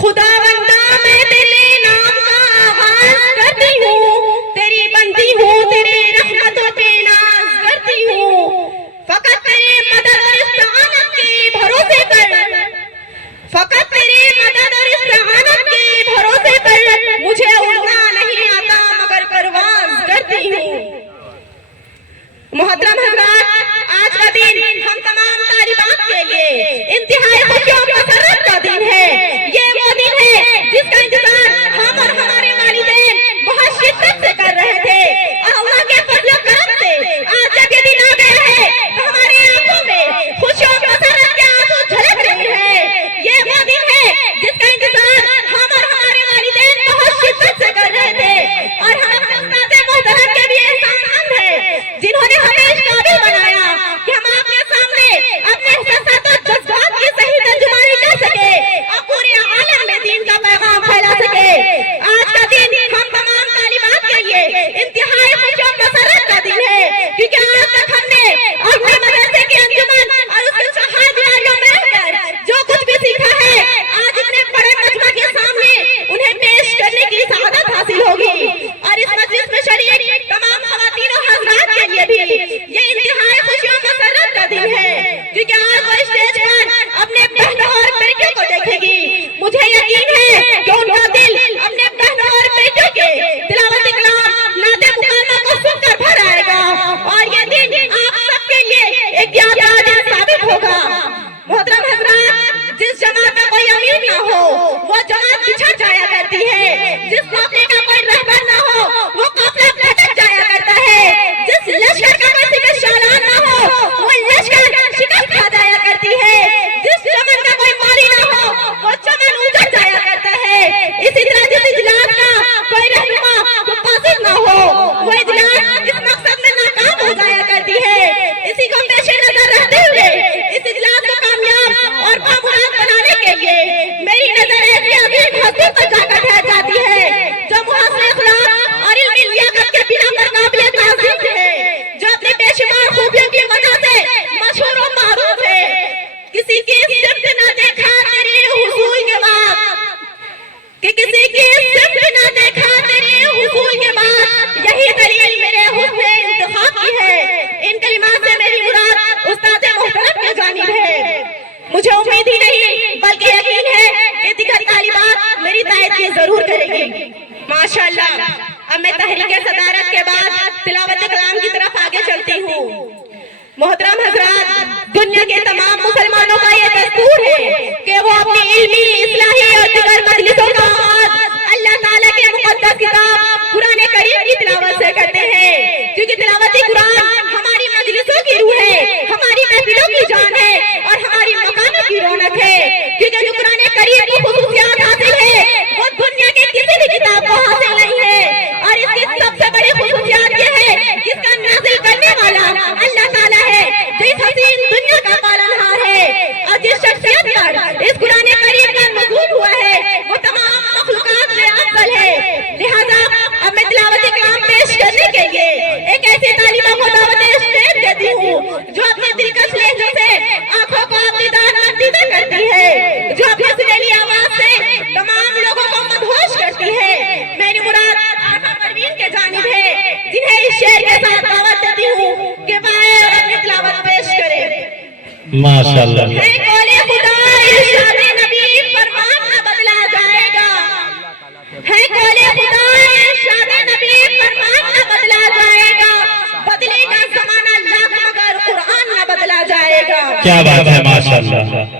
خدا بندہ میں تیرے نام کا آغاز کرتی ہوں، تیری بندی ہوں، تیرے رحمتوں پہ ناز کرتی ہوں، فقط تیرے مدد اور استعانت کے بھروسے پر، فقط تیرے مدد اور استعانت کے بھروسے پر مجھے اڑنا نہیں آتا مگر پرواز کرتی ہوں۔ محترم حضرات، آج کا دن ہم تمام طالبات کے لیے انتہائی خوشی اور مسرت کا دن ہے۔ یہ وہ دن ہے جس کا انتظار ہم اور ہمارے والدین بہت شدت سے کر رہے تھے، اور اللہ کے فضل و کرم سے آج جب یہ دن آ گیا ہے تو ہماری آنکھوں میں خوشی اور مسرت کے آنسو جھلک رہے ہیں۔ یہ وہ دن ہے جس کا انتظار ہم اور ہمارے والدین بہت شدت سے کر رہے تھے، اور ہم استاد محترم کے بھی احسان مند ہیں جنہوں نے ہمیں اس قابل بنایا کہ ہم آپ کے سامنے اپنے احساسات اور جذبات کی صحیح ترجمانی کر سکے اور پورے عالم میں دین کا پیغام پھیلا سکے۔ آج کا دن ہم تمام طالبات کے لیے انتہائی خوشی اور مسرت کا دن ہے، کیونکہ آج تک ہم نے اپنے مدرسے کی انجمن اور اس کے شہادیاریوں میں رہ کر جو کچھ بھی سیکھا ہے آج اتنے بڑے مجمع کے سامنے انہیں پیش کرنے کی سعادت حاصل ہوگی، اور اس مجلس میں شریک تمام خواتین و حضرات کے لیے بھی یہ انتہائی خوشی اور مسرت کا دن ہے، کیونکہ آج وہ اسٹیج پر اپنے بہنوں اور بیٹیوں کو دیکھے گی۔ مجھے یقین ہے کہ ان کا دل اپنے بہنوں اور بیٹیوں کے تلاوت کلام نعت مکرمہ کو سن کر بھر آئے گا، اور یہ دن آپ سب کے لیے ایک یادگار دن ثابت ہوگا۔ محترم حضرات، جس جماعت کا کوئی امیر نہ ہو وہ جماعت بچھڑ جایا کرتی ہے، جس قافلے کا کوئی رہبر نہ ہو وہ قافلہ بھٹک جایا کرتا ہے، جس لشکر کا کوئی سپہ سالار نہ ہو وہ لشکر شکست کھا جایا کرتی ہے، جس چمن کا کوئی مالی نہ ہو وہ چمن اجڑ جایا کرتا ہے۔ اسی طرح جس اجلاس کا کوئی رہنما وہ قاصد نہ ہو وہ اجلاس اس مقصد میں ناکام ہو جایا کرتی ہے۔ اسی کو پیش نظر رہتے ہوئے اس اجلاس کو کامیاب اور بامراد بنانے کے لیے میری نظر ایسی عظیم ہستی پر جا کر ٹھہر جاتی ہے جو محسن اخلاق اور علمی لیاقت کے بنا پر قابل تعظیم ہے، جو اپنے بے شمار خوبیوں کی وجہ سے مشہور و معروف ہے۔ کسی کی صفت نہ دیکھا تیرے حصول کے بعد، کہ کسی کی صفت نہ دیکھا تیرے حصول کے بعد، یہی دلیل میرے حسن انتخاب کی ہے۔ ان کلمات سے میری مراد استاد محترم کی جانب ہے۔ مجھے امید ہی نہیں بلکہ یقین ہے کہ دیگر طالبات میری تائید ضرور کریں گی۔ ماشاءاللہ، اب میں تحریک صدارت کے بعد تلاوت کلام کی طرف آگے چلتی ہوں۔ محترم حضرات، دنیا کے تمام مسلمانوں کا یہ دستور ہے کہ وہ اپنی علمی، اصلاحی اور دیگر مجلسوں کا آغاز اللہ تعالیٰ کے مقدس کتاب قرآن کریم کی تلاوت سے کرتے ہیں، کیونکہ تلاوت قرآن ہماری مجلسوں کی روح ہے، ہماری محفلوں کی جان ہے اور ہماری مکانوں کی رونق ہے، کیونکہ جو قرآن کریم کی خصوصیات حاصل ہے وہ دنیا کے کسی بھی کتاب کو حاصل نہیں ہے، اور اس کی سب سے بڑی خصوصیات یہ ہے جس کا نازل کرنے والا اللہ تعالیٰ ہے، جو اس حسین دنیا کا پالنہار ہے، اور جس شخصیت پر اس قرآن کریم کا نزول ہوا ہے وہ تمام مخلوقات میں افضل ہے۔ لہذا اب میں تلاوت کلام پیش کرنے کے لیے ایک ایسی طالبہ کو دعوت اسٹیج دیتی ہوں جو اپنے دلکش لہجے سے آنکھوں کو اپنی دانمندیدہ کرتی ہے، جو اپنے سریلی آواز سے تمام لوگوں کو مدہوش کرتی ہے۔ میری مراد آقا پروین کے جانب ہے، جنہیں اس شعر کے ساتھ دعوت دیتی ہوں کہ وہ آئے اور اپنی تلاوت پیش کرے۔ ماشاءاللہ، ہے قول خدا ارشاد نبی فرمان نہ بدلا جائے گا، ہے قول خدا ارشاد نبی فرمان نہ بدلا جائے گا، بدلے گا زمانہ لاکھ مگر قرآن نہ بدلا جائے گا۔ کیا بات ہے، ماشاءاللہ۔